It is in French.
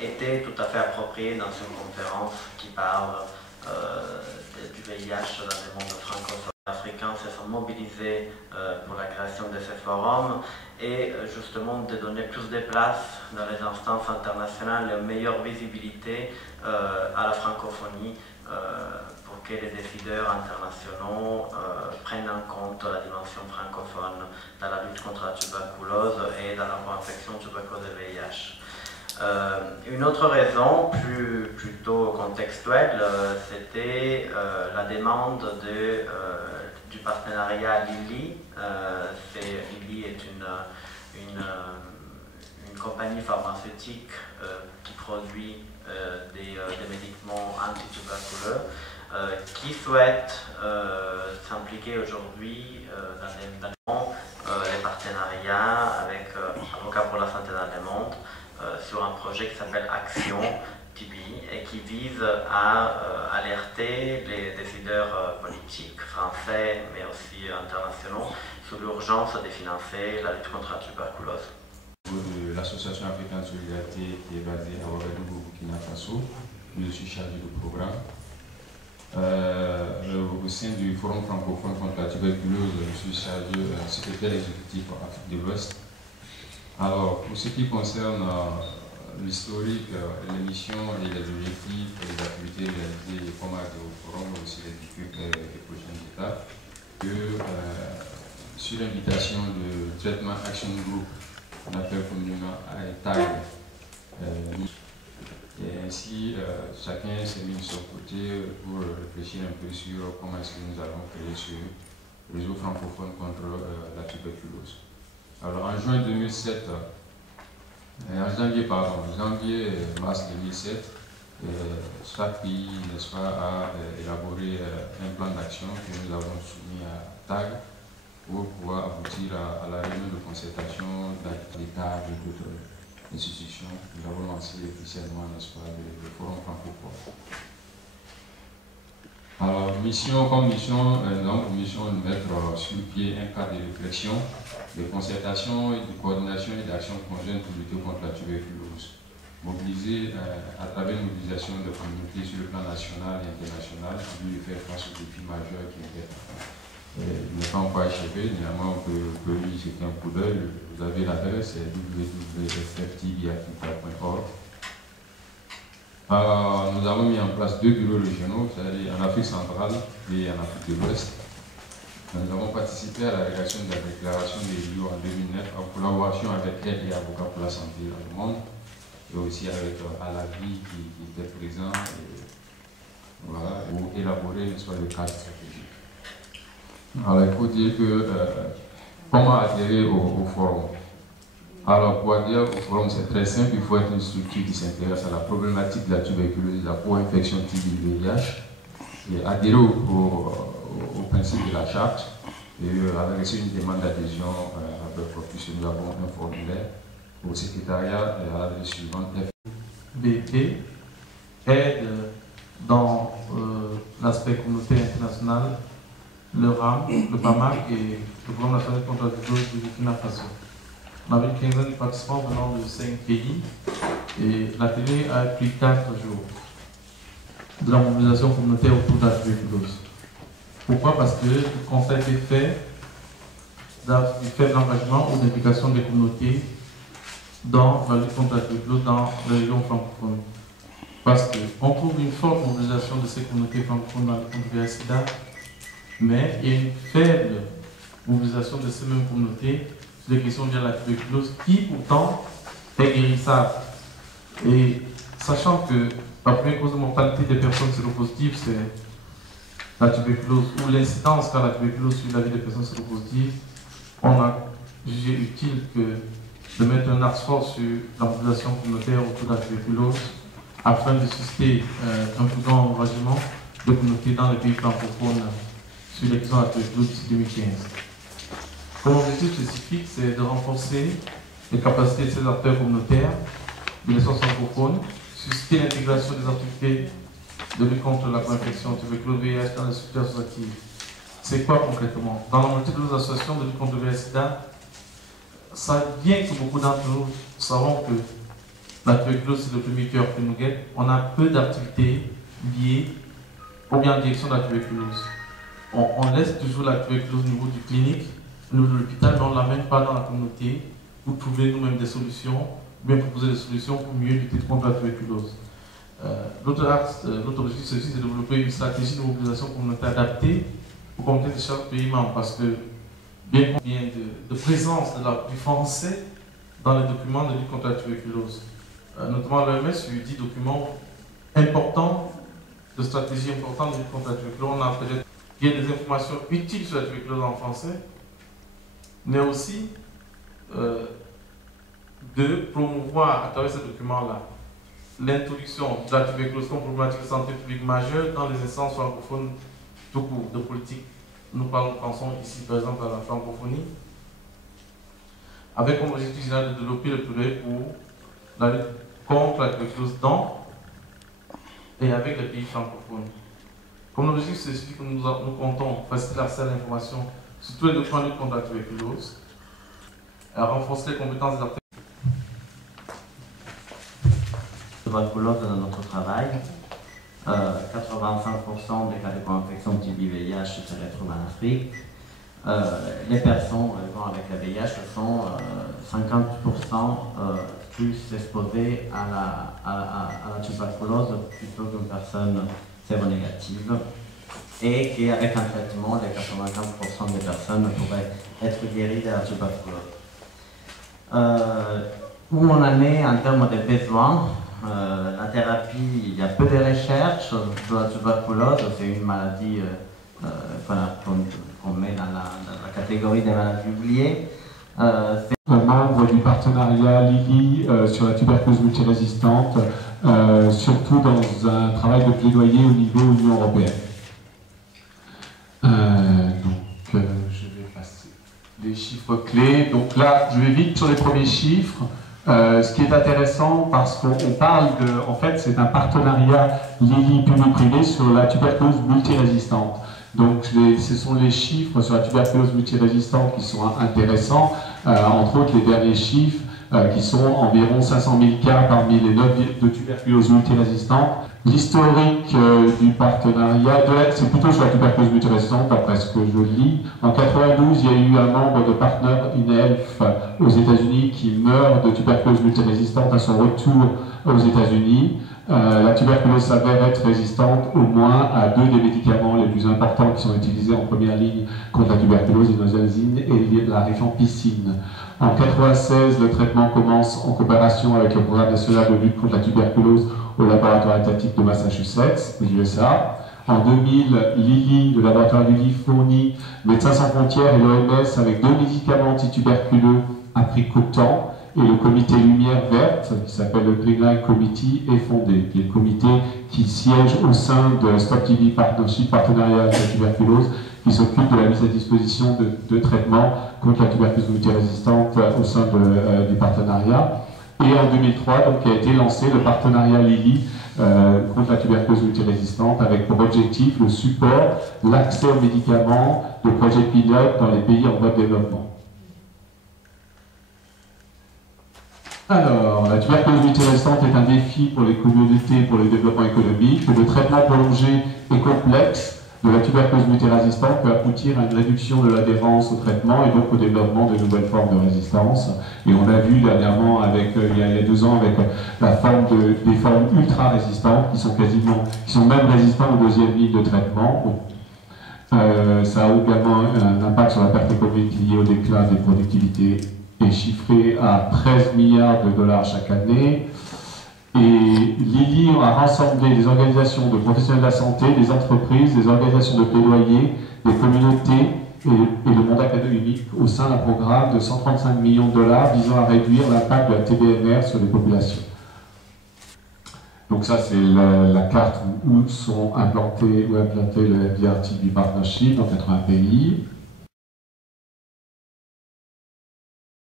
était tout à fait approprié dans une conférence qui parle du VIH dans le monde francophone. Les Africains se sont mobilisés pour la création de ces forums et justement de donner plus de place dans les instances internationales et une meilleure visibilité à la francophonie pour que les décideurs internationaux prennent en compte la dimension francophone dans la lutte contre la tuberculose et dans la co-infection tuberculose et VIH. Une autre raison, plutôt contextuelle, c'était la demande du partenariat Lilly. Lilly est une compagnie pharmaceutique qui produit des médicaments antituberculeux qui souhaite s'impliquer aujourd'hui dans les partenariats avec Avocats pour la santé dans le monde sur un projet qui s'appelle Action TB et qui vise à alerter les décideurs politiques français mais aussi internationaux sur l'urgence de financer la lutte contre la tuberculose. De l'Association africaine de solidarité qui est basée à Ouagadougou, Burkina Faso, je suis chargé du programme. Au sein du Forum francophone contre la tuberculose, je suis chargé secrétaire exécutif en Afrique de l'Ouest. Alors, pour ce qui concerne l'historique, les missions et les objectifs et les activités réalisées comment au forum, mais aussi les prochaines étapes, sur l'invitation du Traitement Action Group, on appelle communément TAG, et ainsi chacun s'est mis de son côté pour réfléchir un peu sur comment est-ce que nous allons créer ce réseau francophone contre la tuberculose. Alors en juin 2007, mars 2007, chaque pays, n'est-ce pas, a élaboré un plan d'action que nous avons soumis à TAG pour pouvoir aboutir à la réunion de concertation d'État et d'autres institutions. Nous avons lancé officiellement, n'est-ce pas, le forum francophone. Alors, mission de mettre sur pied un cadre de réflexion, de concertation, de coordination et d'action conjointe pour lutter contre la tuberculose. Mobiliser à travers une mobilisation de communautés sur le plan national et international, pour lui faire face aux défis majeurs qui n'est pas encore achevé. Néanmoins, on peut lui jeter un coup d'œil. Vous avez l'adresse, c'est www.ftbiakipa.org. Nous avons mis en place 2 bureaux régionaux, c'est-à-dire en Afrique centrale et en Afrique de l'Ouest. Nous avons participé à la rédaction de la déclaration des Rio en 2009 en collaboration avec elle et Avocats pour la santé dans le monde, et aussi avec Alavi qui était présent, et, voilà, pour élaborer le cadre stratégique. Alors il faut dire que comment adhérer au forum. Alors pour adhérer au forum c'est très simple, il faut être une structure qui s'intéresse à la problématique de la tuberculose, de la co-infection TB-VIH, et adhérer au principe de la charte et adresser une demande d'adhésion avec puisque nous avons un formulaire au secrétariat à l'adresse suivante. BP aide dans l'aspect communautaire international le RAM, le PAMAC et le Programme national contre la tuberculose du Burkina Faso. On avait une quinzaine de participants venant de 5 pays et l'atelier a pris 4 jours de la mobilisation communautaire autour de la tuberculose. Pourquoi? Parce que le constat a été fait du faible engagement ou d'implication des communautés dans la lutte contre la tuberculose dans les régions francophones. Parce qu'on trouve une forte mobilisation de ces communautés francophones dans la lutte contre le VIH/SIDA, mais il y a une faible mobilisation de ces mêmes communautés sur les questions liées à la tuberculose qui pourtant est guérissable. Et sachant que la première cause de mortalité des personnes séropositives, c'est la tuberculose, ou l'incidence qu'a la tuberculose sur la vie des personnes séropositives, on a jugé utile de mettre un axe fort sur la mobilisation communautaire autour de la tuberculose afin de susciter un plus grand engagement de communautés dans les pays francophones sur les questions de la tuberculose d'ici 2015. Comme objectif spécifique, c'est de renforcer les capacités de ces acteurs communautaires de l'espace francophone, susciter l'intégration des activités de lutte contre la co-infection tuberculose VIH dans les structures associatives. C'est quoi concrètement? Dans la multitude de associations de lutte contre le VIH/SIDA, bien que beaucoup d'entre nous savons que la tuberculose c'est le premier cœur que nous guette, on a peu d'activités liées ou bien en direction de la tuberculose. On laisse toujours la tuberculose au niveau du clinique, au niveau de l'hôpital, mais on ne l'amène pas dans la communauté pour trouver nous-mêmes des solutions, bien proposer des solutions pour mieux lutter contre la tuberculose. L'autre objectif, c'est aussi de développer une stratégie de mobilisation communautaire adaptée aux communautés de chaque pays membre, parce que bien qu'on vient de présence du français dans les documents de lutte contre la tuberculose, notamment l'OMS, il y a 10 documents importants, de stratégies importantes de lutte contre la tuberculose. On a peut-être des informations utiles sur la tuberculose en français, mais aussi de promouvoir à travers ces documents-là l'introduction de la tuberculose comme problématique de santé publique majeure dans les instances francophones tout court de politique. Nous pensons ici par exemple à la francophonie, avec comme objectif général de développer le plaidoyer pour la lutte contre la tuberculose dans et avec les pays francophones. Comme objectif, c'est celui que nous comptons faciliter l'accès à l'information sur tous les documents de lutte contre la tuberculose, renforcer les compétences des acteurs. Tuberculose dans notre travail, 85% des cas de co-infection TB-VIH se retrouvent en Afrique. Les personnes vivant avec le VIH sont 50% plus exposées à la tuberculose plutôt qu'une personne séronégative, et qu'avec un traitement, les 95% des personnes pourraient être guéries de la tuberculose. Où on en est en termes de besoins, la thérapie, il y a peu de recherches sur la tuberculose, c'est une maladie qu'on met dans la catégorie des maladies oubliées. Membre du partenariat Lili sur la tuberculose multirésistante, surtout dans un travail de plaidoyer au niveau Union européenne. Je vais passer les chiffres clés. Donc là, je vais vite sur les premiers chiffres. Ce qui est intéressant parce qu'on parle de, en fait, c'est un partenariat Lili public-privé sur la tuberculose multirésistante. Donc ce sont les chiffres sur la tuberculose multirésistante qui sont intéressants, entre autres les derniers chiffres qui sont environ 500 000 cas parmi les 9 de tuberculose multirésistante. L'historique du partenariat, c'est plutôt sur la tuberculose multirésistante d'après ce que je lis. En 92, il y a eu un membre de Partner in Health aux États-Unis qui meurt de tuberculose multirésistante à son retour aux États-Unis. La tuberculose s'avère être résistante au moins à 2 des médicaments les plus importants qui sont utilisés en première ligne contre la tuberculose, l'inozanzine et la rifampicine. En 1996, le traitement commence en coopération avec le Programme national de lutte contre la tuberculose au laboratoire étatique de Massachusetts, aux USA. En 2000, Lili, le laboratoire Lili fournit Médecins sans frontières et l'OMS avec 2 médicaments antituberculeux a pris qu'au temps. Et le comité Lumière Verte, qui s'appelle le Green Line Committee, est fondé. Qui est le comité qui siège au sein de Stop TB Partnership, partenariat avec la tuberculose, qui s'occupe de la mise à disposition de traitements contre la tuberculose multirésistante au sein du partenariat. Et en 2003, donc, a été lancé le partenariat Lili contre la tuberculose multirésistante, avec pour objectif le support, l'accès aux médicaments, le projet pilote dans les pays en voie de développement. Alors, la tuberculose multirésistante est un défi pour les communautés, pour le développement économique. Le traitement prolongé et complexe de la tuberculose multirésistante peut aboutir à une réduction de l'adhérence au traitement et donc au développement de nouvelles formes de résistance. Et on a vu dernièrement, il y a 2 ans, avec la forme des formes ultra résistantes qui sont même résistantes aux 2e ligne de traitement. Ça a également un impact sur la perte économique liée au déclin des productivités, est chiffré à 13 milliards de dollars chaque année. Et Lili a rassemblé des organisations de professionnels de la santé, des entreprises, des organisations de plaidoyer, des communautés et le monde académique au sein d'un programme de 135 millions de dollars visant à réduire l'impact de la TBMR sur les populations. Donc ça, c'est la carte où sont implantés le MDR-TB Partnership dans 80 pays.